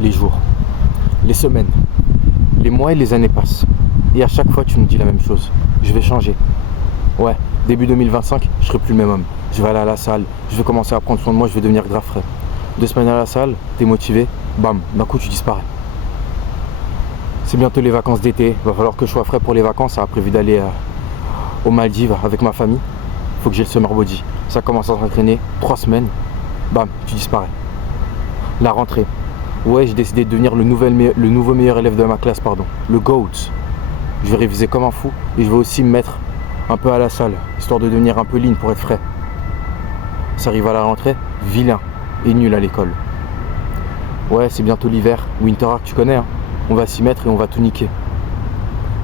les jours, les semaines, les mois et les années passent. Et à chaque fois, tu nous dis la même chose. Je vais changer. Ouais, début 2025, je serai plus le même homme. Je vais aller à la salle, je vais commencer à prendre soin de moi, je vais devenir grave frais. 2 semaines à la salle, t'es motivé, bam, d'un coup tu disparais. C'est bientôt les vacances d'été, va falloir que je sois frais pour les vacances. Ça a prévu d'aller aux Maldives avec ma famille. Faut que j'ai le summer body. Ça commence à s'entraîner, 3 semaines, bam, tu disparais. La rentrée. Ouais, j'ai décidé de devenir le nouveau meilleur élève de ma classe, pardon. Le GOAT. Je vais réviser comme un fou et je vais aussi me mettre un peu à la salle, histoire de devenir un peu lean pour être frais. Ça arrive à la rentrée, vilain et nul à l'école. Ouais, c'est bientôt l'hiver, Winter Arc, tu connais, hein. On va s'y mettre et on va tout niquer.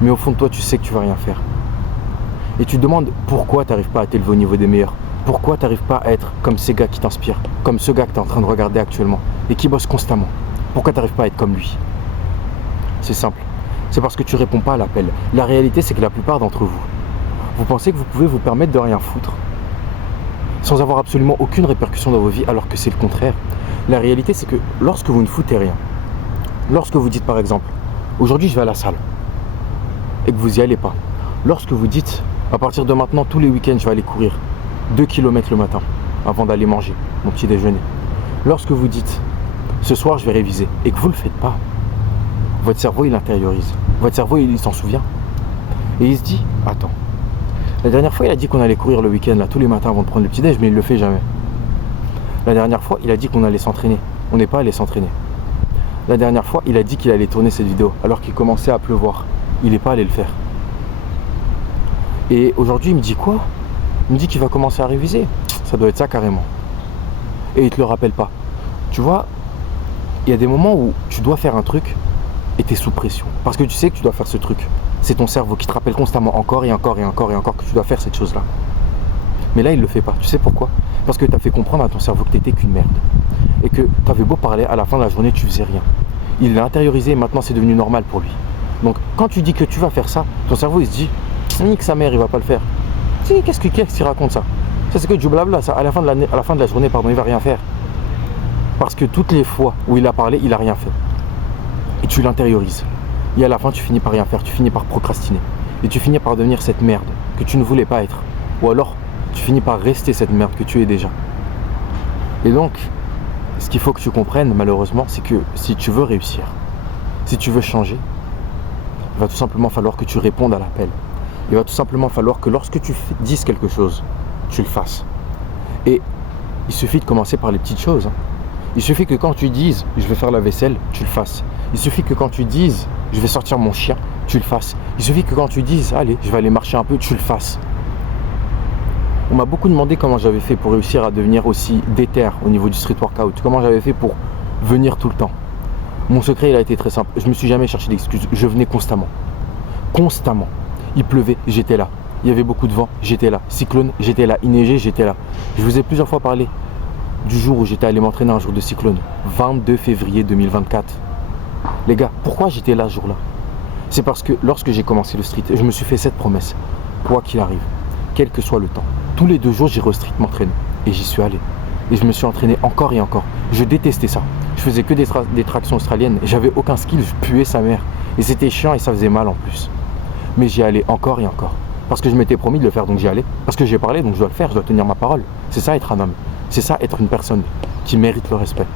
Mais au fond de toi, tu sais que tu vas rien faire. Et tu te demandes pourquoi tu n'arrives pas à t'élever au niveau des meilleurs. Pourquoi tu n'arrives pas à être comme ces gars qui t'inspirent, comme ce gars que tu es en train de regarder actuellement et qui bosse constamment. Pourquoi tu n'arrives pas à être comme lui? C'est simple. C'est parce que tu réponds pas à l'appel. La réalité, c'est que la plupart d'entre vous, vous pensez que vous pouvez vous permettre de rien foutre sans avoir absolument aucune répercussion dans vos vies, alors que c'est le contraire. La réalité, c'est que lorsque vous ne foutez rien, lorsque vous dites par exemple, aujourd'hui je vais à la salle, et que vous n'y allez pas, lorsque vous dites, à partir de maintenant, tous les week-ends, je vais aller courir 2 km le matin, avant d'aller manger mon petit déjeuner, lorsque vous dites, ce soir je vais réviser, et que vous ne le faites pas, votre cerveau il intériorise, votre cerveau il s'en souvient, et il se dit, attends, la dernière fois il a dit qu'on allait courir le week-end, là, tous les matins avant de prendre le petit déj, mais il ne le fait jamais. La dernière fois il a dit qu'on allait s'entraîner, on n'est pas allé s'entraîner. La dernière fois, il a dit qu'il allait tourner cette vidéo alors qu'il commençait à pleuvoir. Il n'est pas allé le faire. Et aujourd'hui, il me dit quoi? Il me dit qu'il va commencer à réviser. Ça doit être ça carrément. Et il ne te le rappelle pas. Tu vois, il y a des moments où tu dois faire un truc et tu es sous pression. Parce que tu sais que tu dois faire ce truc. C'est ton cerveau qui te rappelle constamment encore et encore et encore et encore que tu dois faire cette chose-là. Mais là, il ne le fait pas. Tu sais pourquoi? Parce que tu as fait comprendre à ton cerveau que tu n'étais qu'une merde. Et que tu avais beau parler, à la fin de la journée, tu faisais rien. Il l'a intériorisé et maintenant c'est devenu normal pour lui. Donc quand tu dis que tu vas faire ça, ton cerveau il se dit, nique sa mère, il va pas le faire. Qu'est-ce qu'il raconte ça? Ça c'est que du blabla, ça. À la fin de la journée, pardon, il va rien faire. Parce que toutes les fois où il a parlé, il a rien fait. Et tu l'intériorises. Et à la fin, tu finis par rien faire, tu finis par procrastiner. Et tu finis par devenir cette merde que tu ne voulais pas être. Ou alors, tu finis par rester cette merde que tu es déjà. Et donc, ce qu'il faut que tu comprennes, malheureusement, c'est que si tu veux réussir, si tu veux changer, il va tout simplement falloir que tu répondes à l'appel. Il va tout simplement falloir que lorsque tu dises quelque chose, tu le fasses. Et il suffit de commencer par les petites choses. Il suffit que quand tu dises « je vais faire la vaisselle », tu le fasses. Il suffit que quand tu dises « je vais sortir mon chien », tu le fasses. Il suffit que quand tu dises « allez, je vais aller marcher un peu », tu le fasses. On m'a beaucoup demandé comment j'avais fait pour réussir à devenir aussi déter au niveau du street workout. Comment j'avais fait pour venir tout le temps. Mon secret, il a été très simple. Je ne me suis jamais cherché d'excuses. Je venais constamment. Constamment. Il pleuvait, j'étais là. Il y avait beaucoup de vent, j'étais là. Cyclone, j'étais là. Il neigeait, j'étais là. Je vous ai plusieurs fois parlé du jour où j'étais allé m'entraîner un jour de cyclone. 22 février 2024. Les gars, pourquoi j'étais là ce jour-là? C'est parce que lorsque j'ai commencé le street, je me suis fait cette promesse. Quoi qu'il arrive, quel que soit le temps, tous les 2 jours, j'irai au street m'entraîner. Et j'y suis allé. Et je me suis entraîné encore et encore. Je détestais ça. Je faisais que des tractions australiennes. J'avais aucun skill, je puais sa mère. Et c'était chiant et ça faisait mal en plus. Mais j'y allais encore et encore. Parce que je m'étais promis de le faire, donc j'y allais. Parce que j'ai parlé, donc je dois le faire, je dois tenir ma parole. C'est ça être un homme. C'est ça être une personne qui mérite le respect.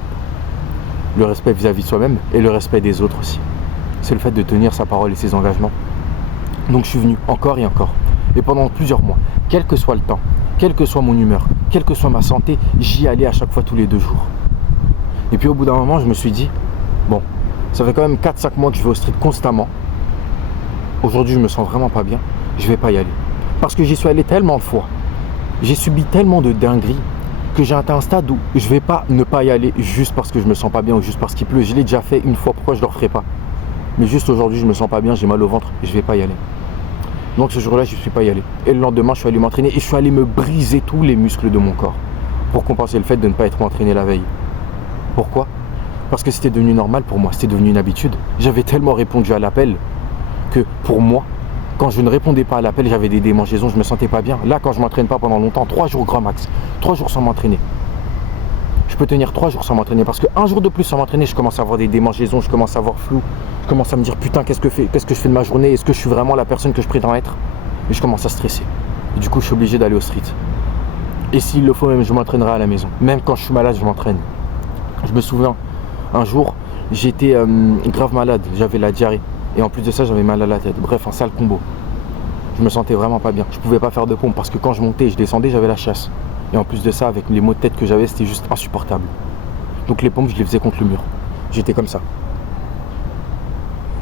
Le respect vis-à-vis de soi-même et le respect des autres aussi. C'est le fait de tenir sa parole et ses engagements. Donc je suis venu encore et encore. Et pendant plusieurs mois, quel que soit le temps, quelle que soit mon humeur, quelle que soit ma santé, j'y allais à chaque fois tous les 2 jours. Et puis au bout d'un moment, je me suis dit, bon, ça fait quand même 4-5 mois que je vais au street constamment. Aujourd'hui, je me sens vraiment pas bien, je vais pas y aller. Parce que j'y suis allé tellement de fois, j'ai subi tellement de dingueries que j'ai atteint un stade où je vais pas ne pas y aller juste parce que je me sens pas bien ou juste parce qu'il pleut. Je l'ai déjà fait une fois, pourquoi je le referai pas? Mais juste aujourd'hui, je me sens pas bien, j'ai mal au ventre, je vais pas y aller. Donc ce jour-là, je ne suis pas y allé. Et le lendemain, je suis allé m'entraîner et je suis allé me briser tous les muscles de mon corps pour compenser le fait de ne pas être entraîné la veille. Pourquoi? Parce que c'était devenu normal pour moi, c'était devenu une habitude. J'avais tellement répondu à l'appel que pour moi, quand je ne répondais pas à l'appel, j'avais des démangeaisons, je me sentais pas bien. Là, quand je ne m'entraîne pas pendant longtemps, 3 jours grand max, 3 jours sans m'entraîner, je peux tenir 3 jours sans m'entraîner. Parce qu'un jour de plus sans m'entraîner, je commence à avoir des démangeaisons, je commence à avoir flou. Je commence à me dire putain, qu'est-ce que je fais de ma journée? Est-ce que je suis vraiment la personne que je prétends être? Et je commence à stresser. Et du coup, je suis obligé d'aller au street. Et s'il le faut, même je m'entraînerai à la maison. Même quand je suis malade, je m'entraîne. Je me souviens, un jour, j'étais grave malade. J'avais la diarrhée. Et en plus de ça, j'avais mal à la tête. Bref, un sale combo. Je me sentais vraiment pas bien. Je pouvais pas faire de pompe parce que quand je montais et je descendais, j'avais la chasse. Et en plus de ça, avec les maux de tête que j'avais, c'était juste insupportable. Donc les pompes, je les faisais contre le mur. J'étais comme ça.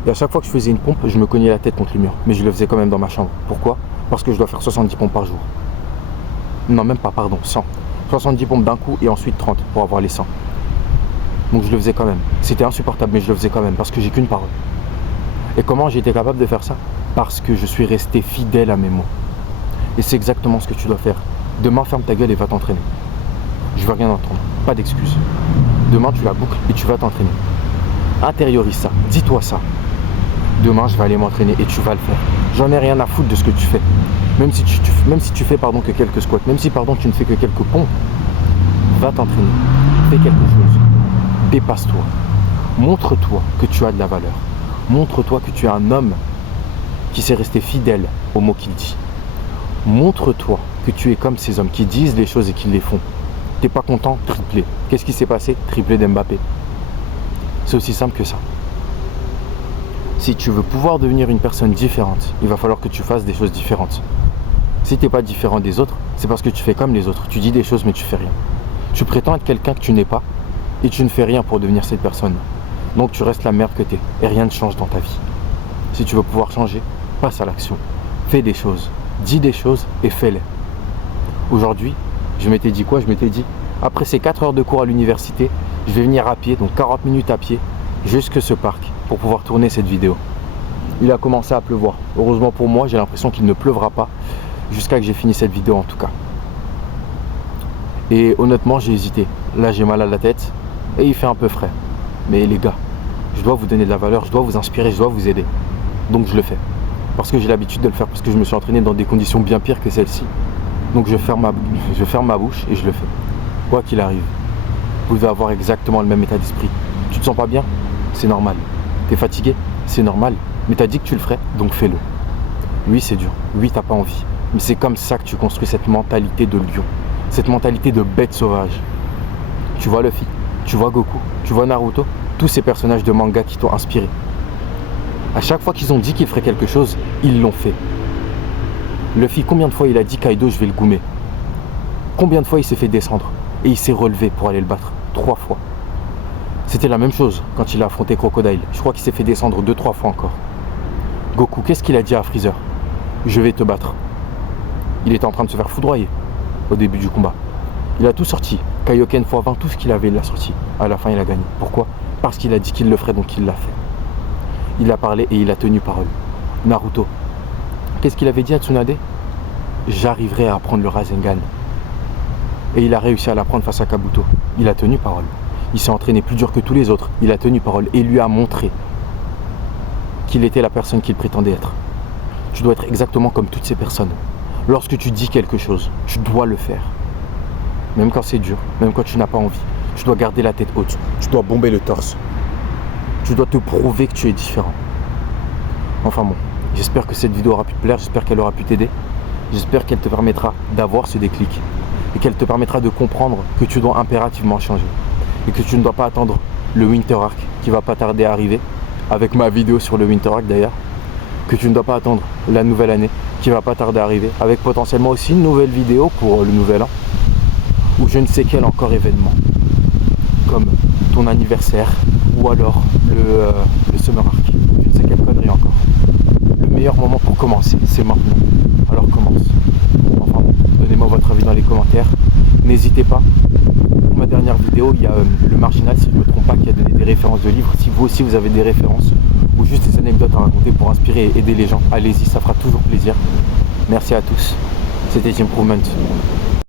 Et à chaque fois que je faisais une pompe, je me cognais la tête contre le mur. Mais je le faisais quand même dans ma chambre. Pourquoi? Parce que je dois faire 70 pompes par jour. Non, même pas, pardon, 100. 70 pompes d'un coup et ensuite 30 pour avoir les 100. Donc je le faisais quand même. C'était insupportable, mais je le faisais quand même parce que j'ai qu'une parole. Et comment j'ai été capable de faire ça? Parce que je suis resté fidèle à mes mots. Et c'est exactement ce que tu dois faire. Demain, ferme ta gueule et va t'entraîner. Je veux rien entendre, pas d'excuses. Demain, tu la boucles et tu vas t'entraîner. Intériorise ça, dis-toi ça. Demain, je vais aller m'entraîner et tu vas le faire. J'en ai rien à foutre de ce que tu fais. Même si tu fais que quelques squats, même si tu ne fais que quelques pompes, va t'entraîner. Fais quelque chose. Dépasse-toi. Montre-toi que tu as de la valeur. Montre-toi que tu es un homme qui s'est resté fidèle aux mots qu'il dit. Montre-toi que tu es comme ces hommes qui disent les choses et qui les font. T'es pas content, triplé. Qu'est-ce qui s'est passé? Triplé d'Mbappé. C'est aussi simple que ça. Si tu veux pouvoir devenir une personne différente, il va falloir que tu fasses des choses différentes. Si tu n'es pas différent des autres, c'est parce que tu fais comme les autres. Tu dis des choses mais tu fais rien. Tu prétends être quelqu'un que tu n'es pas et tu ne fais rien pour devenir cette personne. Donc tu restes la merde que tu es et rien ne change dans ta vie. Si tu veux pouvoir changer, passe à l'action. Fais des choses, dis des choses et fais-les. Aujourd'hui, je m'étais dit quoi? Je m'étais dit, après ces 4 heures de cours à l'université, je vais venir à pied, donc 40 minutes à pied, jusque ce parc pour pouvoir tourner cette vidéo. Il a commencé à pleuvoir. Heureusement pour moi, j'ai l'impression qu'il ne pleuvra pas jusqu'à que j'ai fini cette vidéo en tout cas. Et honnêtement, j'ai hésité. Là, j'ai mal à la tête et il fait un peu frais. Mais les gars, je dois vous donner de la valeur, je dois vous inspirer, je dois vous aider. Donc je le fais. Parce que j'ai l'habitude de le faire, parce que je me suis entraîné dans des conditions bien pires que celle-ci. Donc je ferme ma bouche et je le fais. Quoi qu'il arrive, vous devez avoir exactement le même état d'esprit. Tu te sens pas bien? C'est normal. T'es fatigué? C'est normal. Mais t'as dit que tu le ferais, donc fais-le. Oui, c'est dur. Oui, t'as pas envie. Mais c'est comme ça que tu construis cette mentalité de lion. Cette mentalité de bête sauvage. Tu vois Luffy, tu vois Goku, tu vois Naruto, tous ces personnages de manga qui t'ont inspiré. À chaque fois qu'ils ont dit qu'ils feraient quelque chose, ils l'ont fait. Luffy, combien de fois il a dit Kaido, je vais le goumer? Combien de fois il s'est fait descendre et il s'est relevé pour aller le battre? 3 fois. C'était la même chose quand il a affronté Crocodile. Je crois qu'il s'est fait descendre 2-3 fois encore. Goku, qu'est-ce qu'il a dit à Freezer? Je vais te battre. Il était en train de se faire foudroyer au début du combat. Il a tout sorti. Kaioken x20, tout ce qu'il avait, il l'a sorti. À la fin, il a gagné. Pourquoi? Parce qu'il a dit qu'il le ferait, donc il l'a fait. Il a parlé et il a tenu parole. Naruto, qu'est-ce qu'il avait dit à Tsunade? J'arriverai à apprendre le Rasengan. Et il a réussi à l'apprendre face à Kabuto. Il a tenu parole. Il s'est entraîné plus dur que tous les autres. Il a tenu parole et lui a montré qu'il était la personne qu'il prétendait être. Tu dois être exactement comme toutes ces personnes. Lorsque tu dis quelque chose, tu dois le faire. Même quand c'est dur, même quand tu n'as pas envie. Tu dois garder la tête haute. Tu dois bomber le torse. Tu dois te prouver que tu es différent. Enfin bon, j'espère que cette vidéo aura pu te plaire. J'espère qu'elle aura pu t'aider. J'espère qu'elle te permettra d'avoir ce déclic. Et qu'elle te permettra de comprendre que tu dois impérativement changer. Et que tu ne dois pas attendre le Winter Arc qui va pas tarder à arriver. Avec ma vidéo sur le Winter Arc d'ailleurs. Que tu ne dois pas attendre la nouvelle année qui va pas tarder à arriver. Avec potentiellement aussi une nouvelle vidéo pour le nouvel an. Ou je ne sais quel encore événement. Comme ton anniversaire. Ou alors le Summer Arc. Je ne sais quelle connerie encore. Le meilleur moment pour commencer, c'est maintenant. Alors commence. Enfin bon, donnez-moi votre avis dans les commentaires. N'hésitez pas. Pour ma dernière vidéo, il y a le Marginal, si je ne me trompe pas, qui a donné des références de livres. Si vous aussi vous avez des références ou juste des anecdotes à raconter pour inspirer et aider les gens, allez-y, ça fera toujours plaisir. Merci à tous. C'était Improvement.